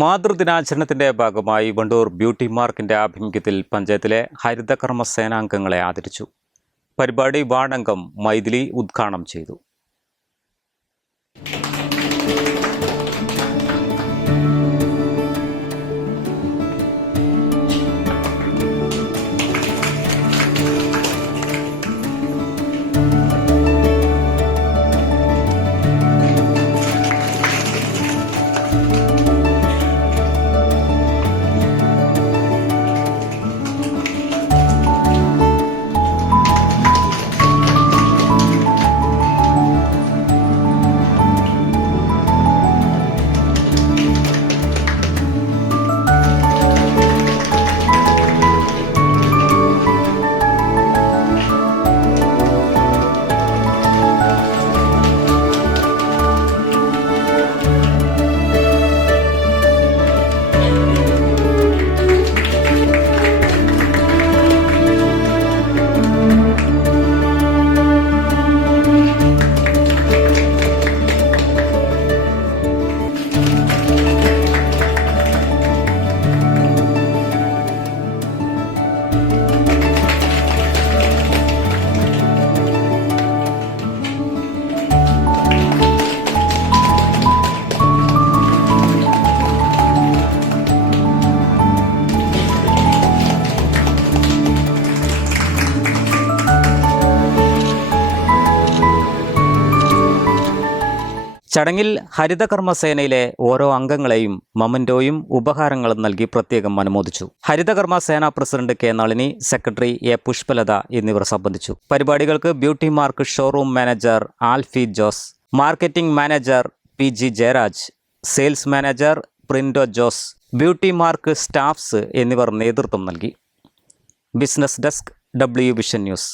മാതൃദിനാചരണത്തിന്റെ ഭാഗമായി വണ്ടൂർ ബ്യൂട്ടി മാർക്കിന്റെ ആഭിമുഖ്യത്തിൽ പഞ്ചായത്തിലെ ഹരിതകർമ്മ സേനാംഗങ്ങളെ ആദരിച്ചു. പരിപാടി വാർഡംഗം മൈഥിലി ഉദ്ഘാടനം ചെയ്തു. ചടങ്ങിൽ ഹരിതകർമ്മസേനയിലെ ഓരോ അംഗങ്ങളെയും മൊമന്റോയും ഉപഹാരങ്ങളും നൽകി പ്രത്യേകം അനുമോദിച്ചു. ഹരിതകർമ്മ സേനാ president K Nalini, secretary A Pushpalatha എന്നിവർ സംബന്ധിച്ചു. പരിപാടികൾക്ക് Beauty Mark showroom manager Alphy Jose, marketing manager P G Jayaraj, sales manager Prindo Jose, Beauty Mark staffs എന്നിവർ നേതൃത്വം നൽകി. Business desk, W vision news.